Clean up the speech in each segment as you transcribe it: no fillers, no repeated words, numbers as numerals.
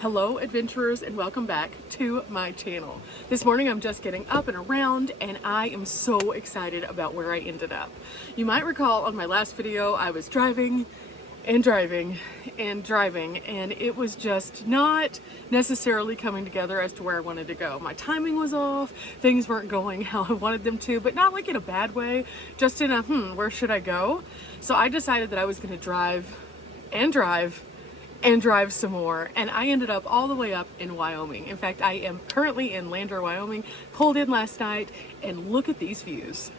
Hello adventurers and welcome back to my channel. This morning I'm just getting up and around and I am so excited about where I ended up. You might recall on my last video I was driving and it was just not necessarily coming together as to where I wanted to go. My timing was off, things weren't going how I wanted them to, but not like in a bad way, just in a where should I go? So I decided that I was going to drive some more, and I ended up all the way up in Wyoming. In fact, I am currently in Lander, Wyoming, pulled in last night, and look at these views.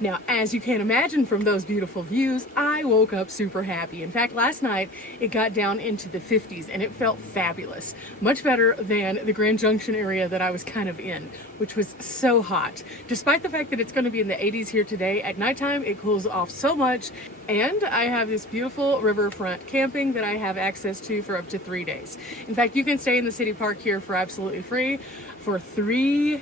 Now, as you can imagine from those beautiful views, I woke up super happy. In fact, last night it got down into the 50s and it felt fabulous. Much better than the Grand Junction area that I was kind of in, which was so hot. Despite the fact that it's going to be in the 80s here today, at nighttime it cools off so much. And I have this beautiful riverfront camping that I have access to for up to 3 days. In fact, you can stay in the city park here for absolutely free for three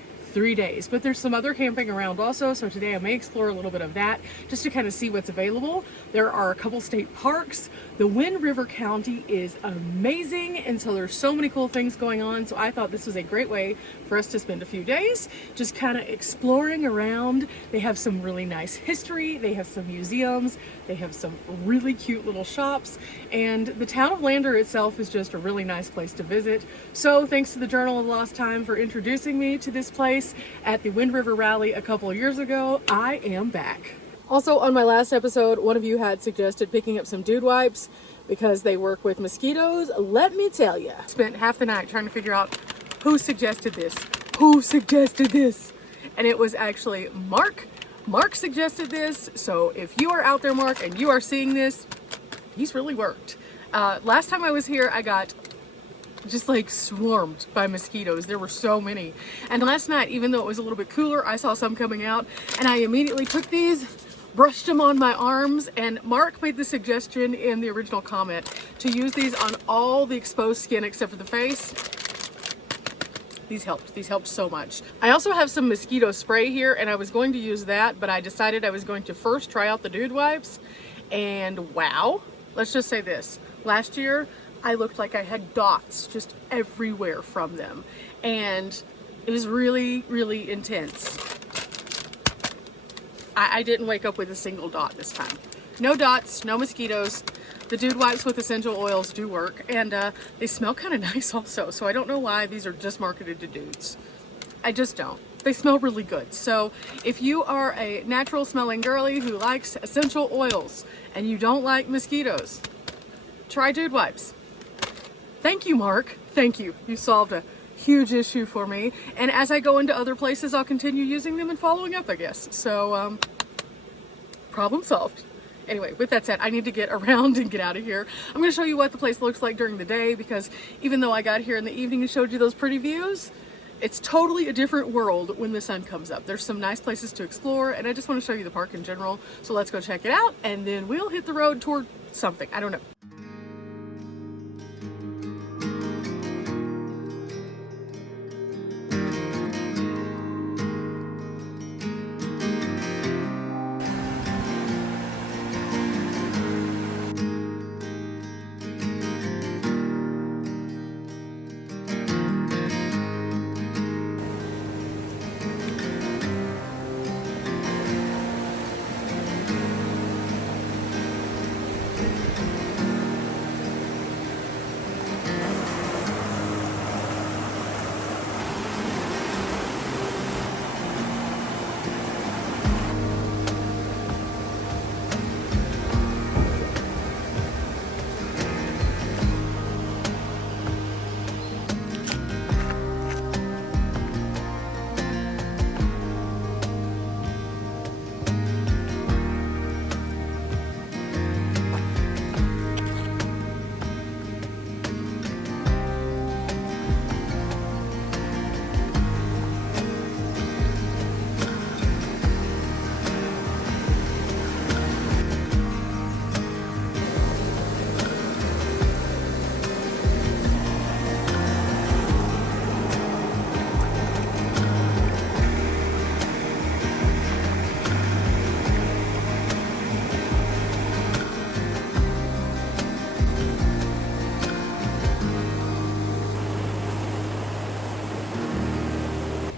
days, but there's some other camping around also, so today I may explore a little bit of that just to kind of see what's available. There are a couple state parks. The Wind River County is amazing, and so there's so many cool things going on, so I thought this was a great way for us to spend a few days just kind of exploring around. They have some really nice history, they have some museums, they have some really cute little shops, and the town of Lander itself is just a really nice place to visit. So thanks to the Journal of Lost Time for introducing me to this place at the Wind River Rally a couple of years ago. I am back. Also, on my last episode, one of you had suggested picking up some dude wipes because they work with mosquitoes. Let me tell you, spent half the night trying to figure out who suggested this, and it was actually Mark. Mark suggested this, so if you are out there, Mark, and you are seeing this, these really worked. Last time I was here, I got just like swarmed by mosquitoes. There were so many. And last night, even though it was a little bit cooler, I saw some coming out and I immediately took these, brushed them on my arms, and Mark made the suggestion in the original comment to use these on all the exposed skin except for the face. These helped so much. I also have some mosquito spray here and I was going to use that, but I decided I was going to first try out the dude wipes, and wow, let's just say this. Last year, I looked like I had dots just everywhere from them, and it was really, really intense. I didn't wake up with a single dot this time. No dots, no mosquitoes. The dude wipes with essential oils do work, and they smell kind of nice also, so I don't know why these are just marketed to dudes. I just don't. They smell really good. So if you are a natural smelling girly who likes essential oils and you don't like mosquitoes, try dude wipes. Thank you, Mark. Thank you. You solved a huge issue for me. And as I go into other places, I'll continue using them and following up, I guess. So, problem solved. Anyway, with that said, I need to get around and get out of here. I'm going to show you what the place looks like during the day, because even though I got here in the evening and showed you those pretty views, it's totally a different world when the sun comes up. There's some nice places to explore, and I just want to show you the park in general. So let's go check it out, and then we'll hit the road toward something. I don't know.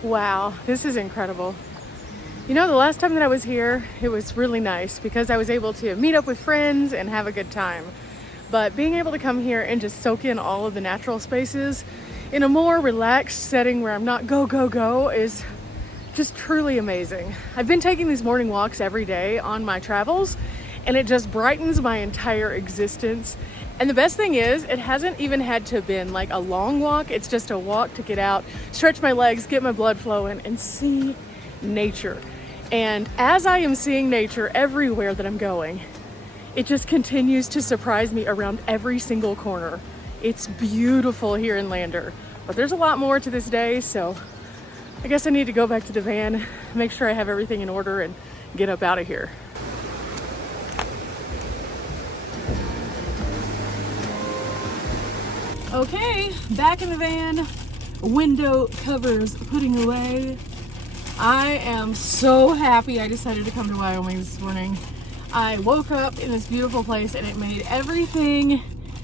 Wow, this is incredible. You know, the last time that I was here, it was really nice because I was able to meet up with friends and have a good time. But being able to come here and just soak in all of the natural spaces in a more relaxed setting where I'm not go, go, go is just truly amazing. I've been taking these morning walks every day on my travels, and it just brightens my entire existence. And the best thing is, it hasn't even had to have been like a long walk. It's just a walk to get out, stretch my legs, get my blood flowing, and see nature. And as I am seeing nature everywhere that I'm going, it just continues to surprise me around every single corner. It's beautiful here in Lander, but there's a lot more to this day, so I guess I need to go back to the van, make sure I have everything in order, and get up out of here. Okay, back in the van, window covers putting away. I am so happy I decided to come to Wyoming this morning. I woke up in this beautiful place and it made everything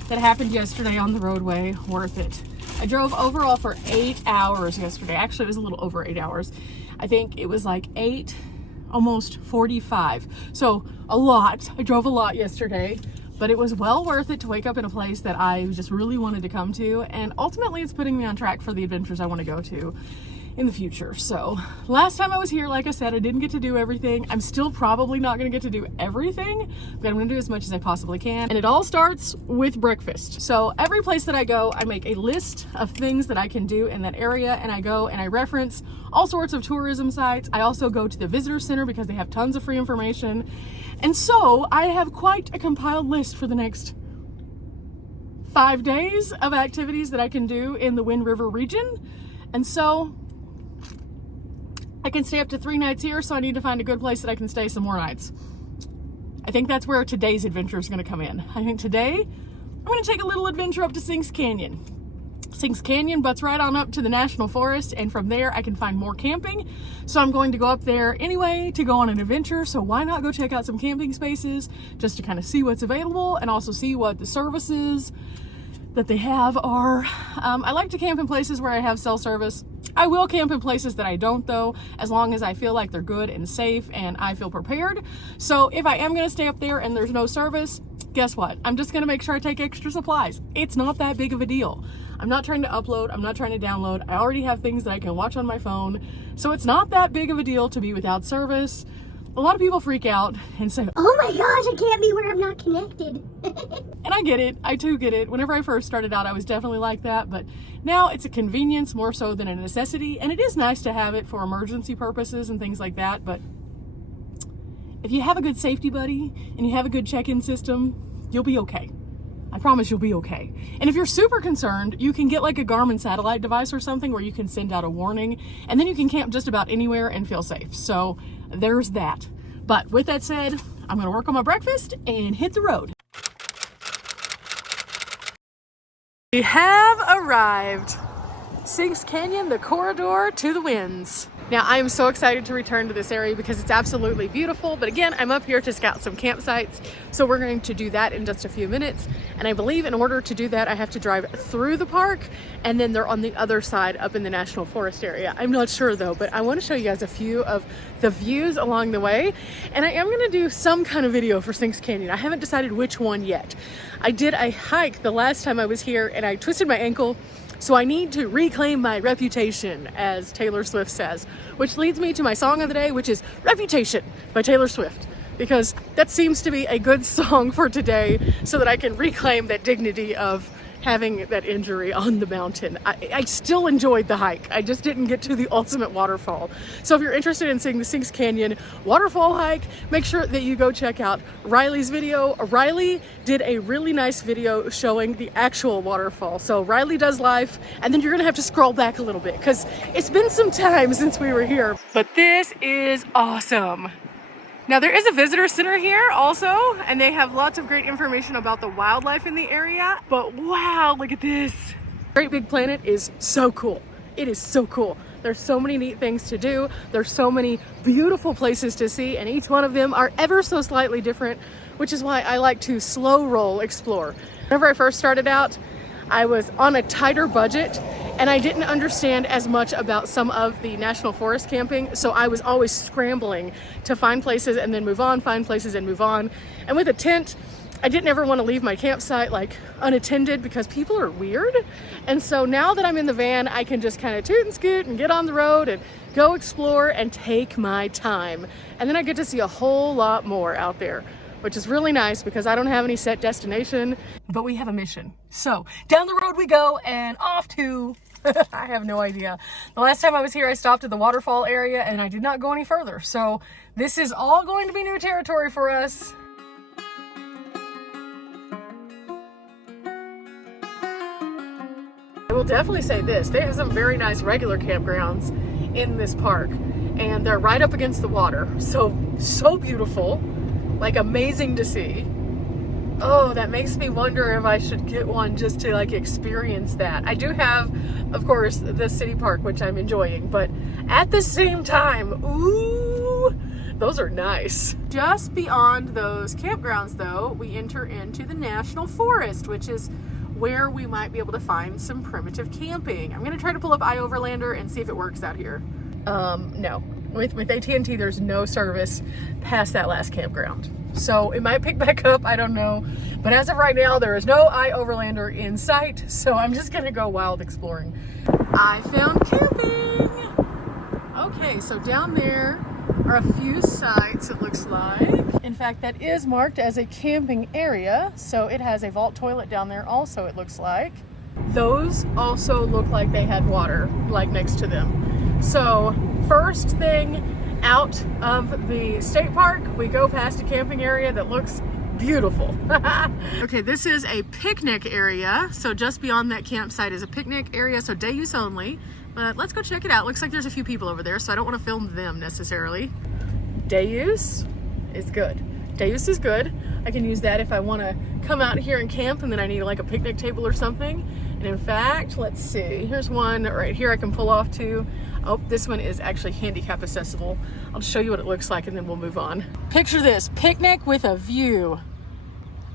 that happened yesterday on the roadway worth it. I drove overall for 8 hours yesterday. Actually, it was a little over 8 hours. I think it was like 8, almost 45. So a lot. I drove a lot yesterday, but it was well worth it to wake up in a place that I just really wanted to come to. And ultimately it's putting me on track for the adventures I want to go to in the future. So last time I was here, like I said, I didn't get to do everything. I'm still probably not going to get to do everything, but I'm going to do as much as I possibly can. And it all starts with breakfast. So every place that I go, I make a list of things that I can do in that area, and I go and I reference all sorts of tourism sites. I also go to the visitor center because they have tons of free information. And so I have quite a compiled list for the next 5 days of activities that I can do in the Wind River region. And so I can stay up to 3 nights here, so I need to find a good place that I can stay some more nights. I think that's where today's adventure is going to come in. I think today I'm going to take a little adventure up to Sinks Canyon. Sinks Canyon butts right on up to the National Forest, and from there I can find more camping. So I'm going to go up there anyway to go on an adventure, so why not go check out some camping spaces just to kind of see what's available and also see what the services that they have are. I like to camp in places where I have cell service. I will camp in places that I don't though, as long as I feel like they're good and safe and I feel prepared. So if I am gonna stay up there and there's no service, guess what? I'm just gonna make sure I take extra supplies. It's not that big of a deal. I'm not trying to upload, I'm not trying to download. I already have things that I can watch on my phone. So it's not that big of a deal to be without service. A lot of people freak out and say, oh my gosh, I can't be where I'm not connected. And I get it, I too get it. Whenever I first started out, I was definitely like that, but now it's a convenience more so than a necessity, and it is nice to have it for emergency purposes and things like that, but if you have a good safety buddy and you have a good check-in system, you'll be okay. I promise you'll be okay. And if you're super concerned, you can get like a Garmin satellite device or something where you can send out a warning, and then you can camp just about anywhere and feel safe. So there's that. But with that said, I'm gonna work on my breakfast and hit the road. We have arrived. Sinks Canyon, the corridor to the winds. Now, I am so excited to return to this area because it's absolutely beautiful. But again, I'm up here to scout some campsites. So we're going to do that in just a few minutes. And I believe in order to do that, I have to drive through the park, and then they're on the other side up in the National Forest area. I'm not sure though, but I want to show you guys a few of the views along the way. And I am going to do some kind of video for Sinks Canyon. I haven't decided which one yet. I did a hike the last time I was here and I twisted my ankle. So I need to reclaim my reputation, as Taylor Swift says, which leads me to my song of the day, which is Reputation by Taylor Swift, because that seems to be a good song for today so that I can reclaim that dignity of having that injury on the mountain. I still enjoyed the hike. I just didn't get to the ultimate waterfall. So if you're interested in seeing the Sinks Canyon waterfall hike, make sure that you go check out Riley's video. Riley did a really nice video showing the actual waterfall. So Riley does live, and then you're gonna have to scroll back a little bit because it's been some time since we were here. But this is awesome. Now there is a visitor center here also, and they have lots of great information about the wildlife in the area, but wow, look at this. Great Big Planet is so cool. It is so cool. There's so many neat things to do. There's so many beautiful places to see, and each one of them are ever so slightly different, which is why I like to slow roll explore. Whenever I first started out, I was on a tighter budget, and I didn't understand as much about some of the national forest camping, so I was always scrambling to find places and then move on, find places and move on. And with a tent, I didn't ever want to leave my campsite like unattended because people are weird. And so now that I'm in the van, I can just kind of toot and scoot and get on the road and go explore and take my time. And then I get to see a whole lot more out there, which is really nice because I don't have any set destination, but we have a mission. So down the road we go and off to, I have no idea. The last time I was here, I stopped at the waterfall area and I did not go any further. So this is all going to be new territory for us. I will definitely say this, they have some very nice regular campgrounds in this park and they're right up against the water. So beautiful, like amazing to see. Oh, that makes me wonder if I should get one just to like experience that. I do have, of course, the city park, which I'm enjoying, but at the same time, ooh, those are nice. Just beyond those campgrounds though, we enter into the national forest, which is where we might be able to find some primitive camping. I'm gonna try to pull up iOverlander and see if it works out here. No, with AT&T there's no service past that last campground. So it might pick back up, I don't know. But as of right now, there is no iOverlander in sight, so I'm just gonna go wild exploring. I found camping! Okay, so down there are a few sites, it looks like. In fact, that is marked as a camping area, so it has a vault toilet down there also, it looks like. Those also look like they had water, like next to them. So, first thing out of the state park, we go past a camping area that looks beautiful. Okay, this is a picnic area, so just beyond that campsite is a picnic area, so day use only. But let's go check it out. Looks like there's a few people over there, so I don't want to film them necessarily. Day use is good. Day use is good. I can use that if I want to come out here and camp and then I need like a picnic table or something. And in fact, let's see. Here's one right here I can pull off to. Oh, this one is actually handicap accessible. I'll show you what it looks like and then we'll move on. Picture this, picnic with a view.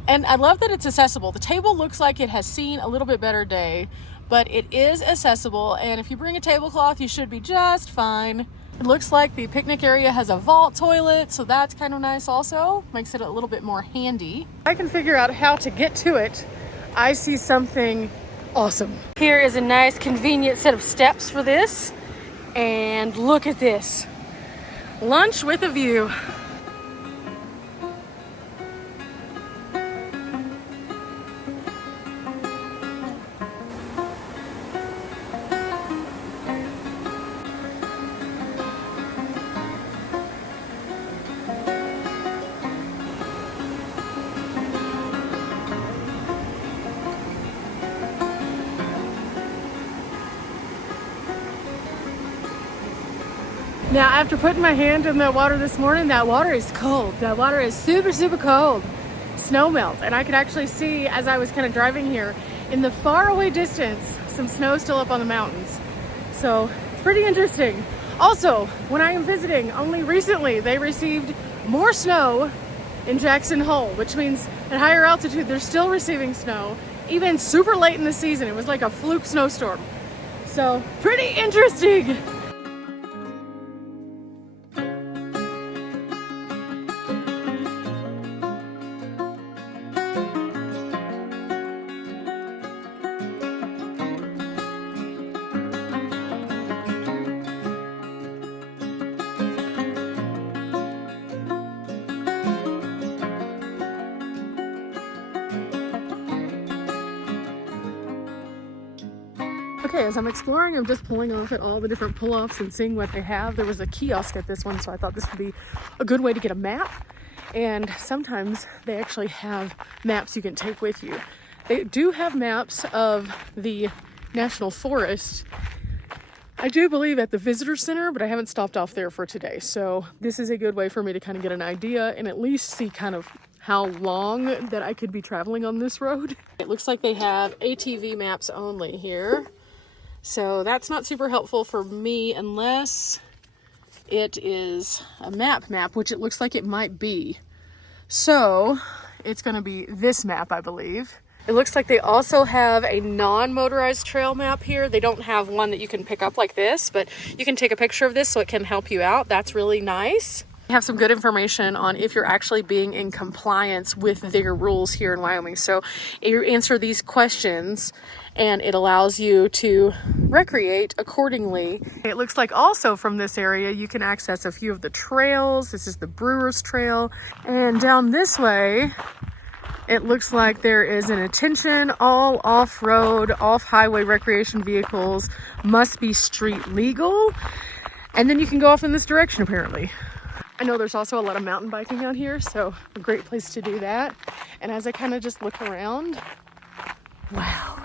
And I love that it's accessible. The table looks like it has seen a little bit better day, but it is accessible, and if you bring a tablecloth, you should be just fine. It looks like the picnic area has a vault toilet, so that's kind of nice also. Makes it a little bit more handy. I can figure out how to get to it. I see something awesome. Here is a nice convenient set of steps for this, and look at this. Lunch with a view. Now, after putting my hand in that water this morning, that water is cold. That water is super, super cold. Snow melt. And I could actually see, as I was kind of driving here, in the faraway distance, some snow still up on the mountains. So, pretty interesting. Also, when I am visiting, only recently they received more snow in Jackson Hole, which means at higher altitude, they're still receiving snow, even super late in the season. It was like a fluke snowstorm. So, pretty interesting. Okay, as I'm exploring, I'm just pulling off at all the different pull-offs and seeing what they have. There was a kiosk at this one, so I thought this would be a good way to get a map. And sometimes they actually have maps you can take with you. They do have maps of the National Forest, I do believe at the visitor center, but I haven't stopped off there for today. So this is a good way for me to kind of get an idea and at least see kind of how long that I could be traveling on this road. It looks like they have ATV maps only here. So that's not super helpful for me unless it is a map, which it looks like it might be. So it's going to be this map, I believe. It looks like they also have a non-motorized trail map here. They don't have one that you can pick up like this, but you can take a picture of this so it can help you out. That's really nice. They have some good information on if you're actually being in compliance with their rules here in Wyoming. So you answer these questions and it allows you to recreate accordingly. It looks like also from this area you can access a few of the trails. This is the Brewer's Trail. And down this way, it looks like there is an attention, all off-road, off-highway recreation vehicles must be street legal. And then you can go off in this direction apparently. I know there's also a lot of mountain biking out here, so a great place to do that. And as I kind of just look around, wow.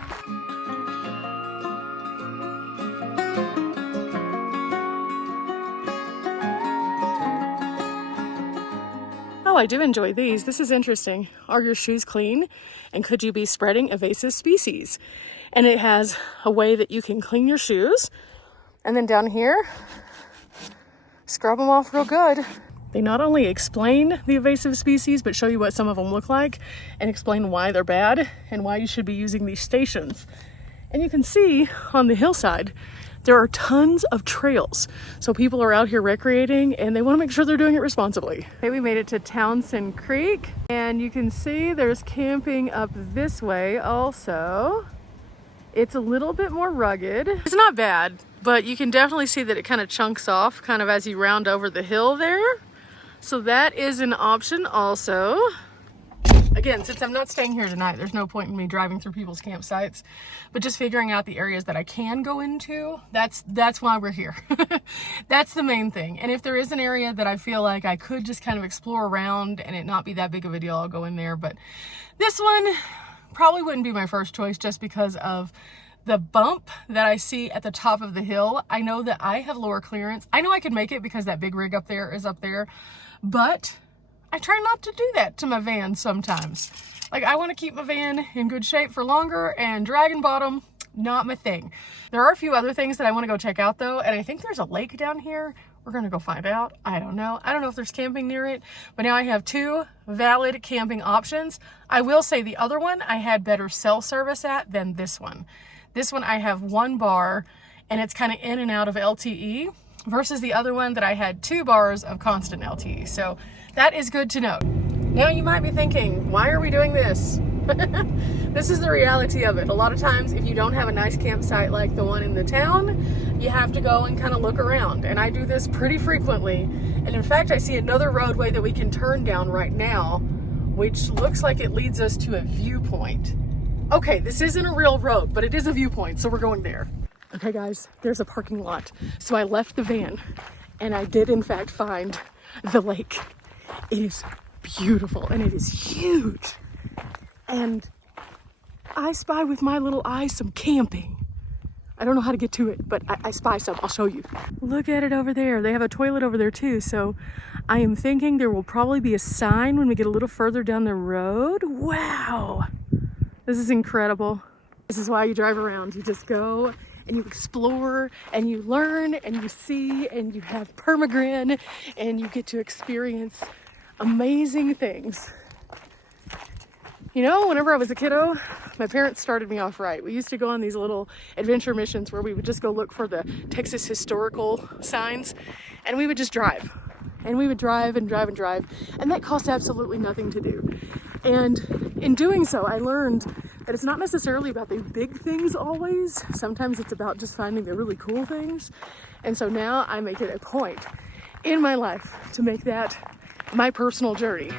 Oh, I do enjoy these. This is interesting. Are your shoes clean? And could you be spreading invasive species? And it has a way that you can clean your shoes. And then down here, scrub them off real good. They not only explain the invasive species, but show you what some of them look like and explain why they're bad and why you should be using these stations. And you can see on the hillside, there are tons of trails. So people are out here recreating and they want to make sure they're doing it responsibly. Okay, we made it to Townsend Creek and you can see there's camping up this way also. It's a little bit more rugged. It's not bad, but you can definitely see that it kind of chunks off kind of as you round over the hill there. So that is an option also. Again, since I'm not staying here tonight, there's no point in me driving through people's campsites, but just figuring out the areas that I can go into, that's why we're here. That's the main thing. And if there is an area that I feel like I could just kind of explore around and it not be that big of a deal, I'll go in there. But this one probably wouldn't be my first choice just because of the bump that I see at the top of the hill. I know that I have lower clearance. I know I could make it because that big rig up there is up there, but I try not to do that to my van sometimes. Like, I want to keep my van in good shape for longer, and Dragon Bottom, not my thing. There are a few other things that I want to go check out though, and I think there's a lake down here. We're gonna go find out. I don't know if there's camping near it, but now I have two valid camping options. I will say the other one I had better cell service at than this one. This one I have one bar and it's kind of in and out of LTE versus the other one that I had 2 bars of constant LTE. So that is good to know. Now you might be thinking, why are we doing this? This is the reality of it. A lot of times if you don't have a nice campsite like the one in the town, you have to go and kind of look around. And I do this pretty frequently. And in fact, I see another roadway that we can turn down right now, which looks like it leads us to a viewpoint. Okay, this isn't a real road, but it is a viewpoint, so we're going there. Okay guys, there's a parking lot. So I left the van and I did in fact find the lake. It is beautiful and it is huge. And I spy with my little eye some camping. I don't know how to get to it, but I spy some. I'll show you. Look at it over there. They have a toilet over there too. So I am thinking there will probably be a sign when we get a little further down the road. Wow. This is incredible. This is why you drive around. You just go and you explore and you learn and you see and you have permagrin and you get to experience amazing things. You know, whenever I was a kiddo, my parents started me off right. We used to go on these little adventure missions where we would just go look for the Texas historical signs and we would just drive. And we would drive and drive and drive. And that cost absolutely nothing to do. And in doing so, I learned that it's not necessarily about the big things always. Sometimes it's about just finding the really cool things. And so now I make it a point in my life to make that my personal journey.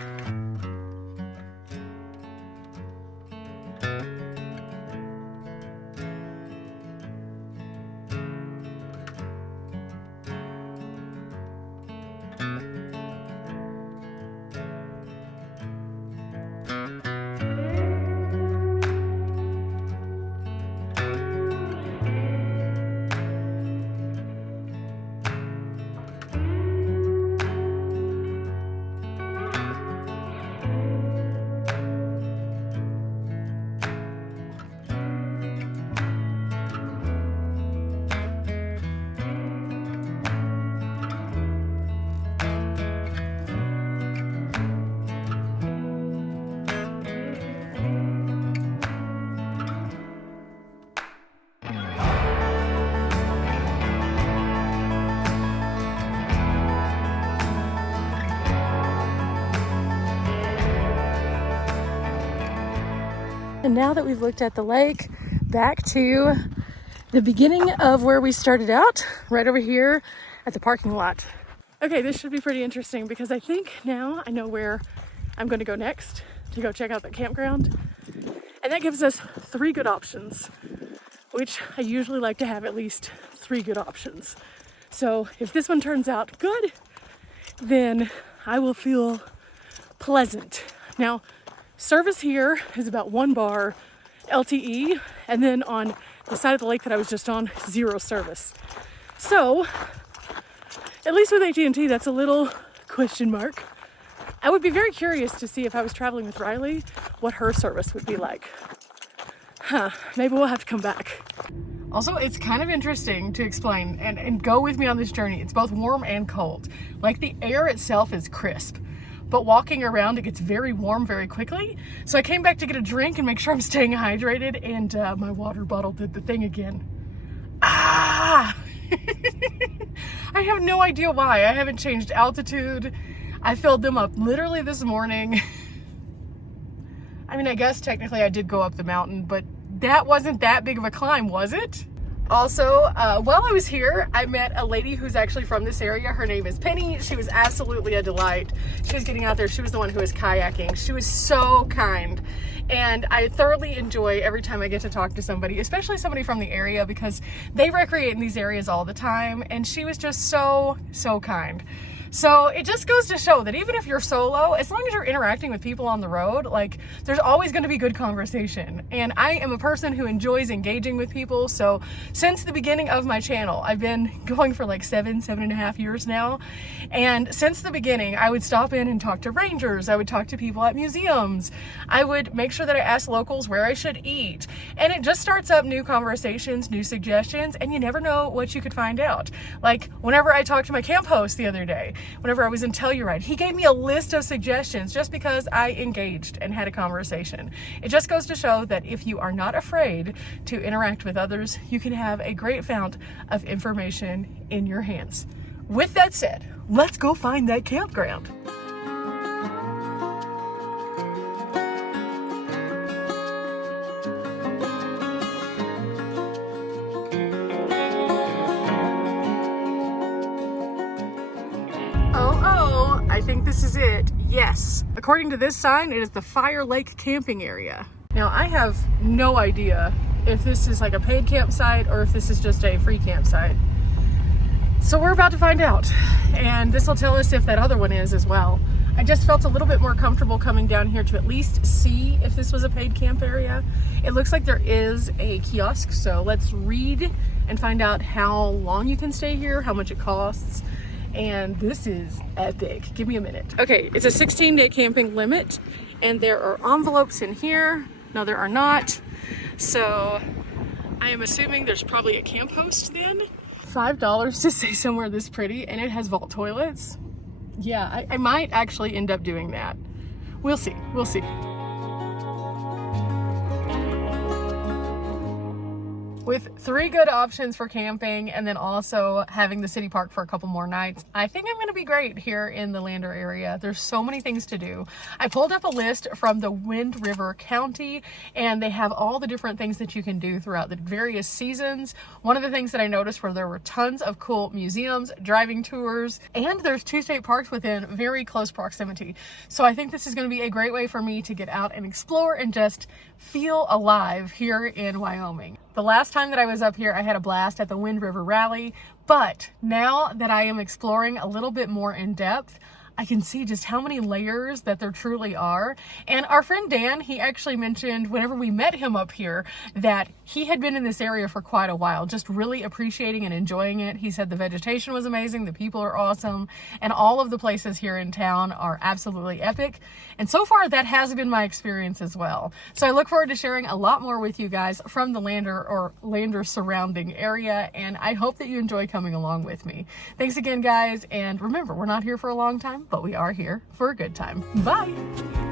And now that we've looked at the lake, back to the beginning of where we started out, right over here at the parking lot. Okay, this should be pretty interesting because I think now I know where I'm going to go next to go check out the campground. And that gives us 3 good options, which I usually like to have at least 3 good options. So if this one turns out good, then I will feel pleasant. Now, service here is about 1 bar LTE, and then on the side of the lake that I was just on, 0 service. So, at least with AT&T, that's a little question mark. I would be very curious to see if I was traveling with Riley, what her service would be like. Maybe we'll have to come back. Also, it's kind of interesting to explain and go with me on this journey. It's both warm and cold. Like the air itself is crisp, but walking around, it gets very warm very quickly. So I came back to get a drink and make sure I'm staying hydrated, and my water bottle did the thing again. I have no idea why. I haven't changed altitude. I filled them up literally this morning. I mean, I guess technically I did go up the mountain, but that wasn't that big of a climb, was it? Also, while I was here, I met a lady who's actually from this area. Her name is Penny. She was absolutely a delight. She was getting out there. She was the one who was kayaking. She was so kind. And I thoroughly enjoy every time I get to talk to somebody, especially somebody from the area, because they recreate in these areas all the time. And she was just so, so kind. So it just goes to show that even if you're solo, as long as you're interacting with people on the road, like, there's always going to be good conversation. And I am a person who enjoys engaging with people. So since the beginning of my channel, I've been going for like 7.5 years now. And since the beginning, I would stop in and talk to rangers. I would talk to people at museums. I would make sure that I asked locals where I should eat. And it just starts up new conversations, new suggestions, and you never know what you could find out. Like whenever I talked to my camp host the other day, whenever I was in Telluride, he gave me a list of suggestions just because I engaged and had a conversation. It just goes to show that if you are not afraid to interact with others, you can have a great fount of information in your hands. With that said, let's go find that campground. I think this is it. Yes. According to this sign, it is the Fire Lake camping area. Now, I have no idea if this is like a paid campsite or if this is just a free campsite. So we're about to find out. And this will tell us if that other one is as well. I just felt a little bit more comfortable coming down here to at least see if this was a paid camp area. It looks like there is a kiosk, so let's read and find out how long you can stay here, how much it costs. And this is epic. Give me a minute. Okay, it's a 16-day camping limit, and there are envelopes in here. No, there are not. So I am assuming there's probably a camp host then. $5 to stay somewhere this pretty, and it has vault toilets. Yeah, I might actually end up doing that. We'll see. We'll see. With 3 good options for camping and then also having the city park for a couple more nights, I think I'm going to be great here in the Lander area. There's so many things to do. I pulled up a list from the Wind River County, and they have all the different things that you can do throughout the various seasons. One of the things that I noticed were there were tons of cool museums, driving tours, and there's 2 state parks within very close proximity. So I think this is going to be a great way for me to get out and explore and just feel alive here in Wyoming. The last time that I was up here, I had a blast at the Wind River Rally, but now that I am exploring a little bit more in depth, I can see just how many layers that there truly are. And our friend Dan, he actually mentioned whenever we met him up here that he had been in this area for quite a while, just really appreciating and enjoying it. He said the vegetation was amazing, the people are awesome, and all of the places here in town are absolutely epic. And so far, that has been my experience as well. So I look forward to sharing a lot more with you guys from the Lander or Lander surrounding area, and I hope that you enjoy coming along with me. Thanks again, guys, and remember, we're not here for a long time, but we are here for a good time. Bye!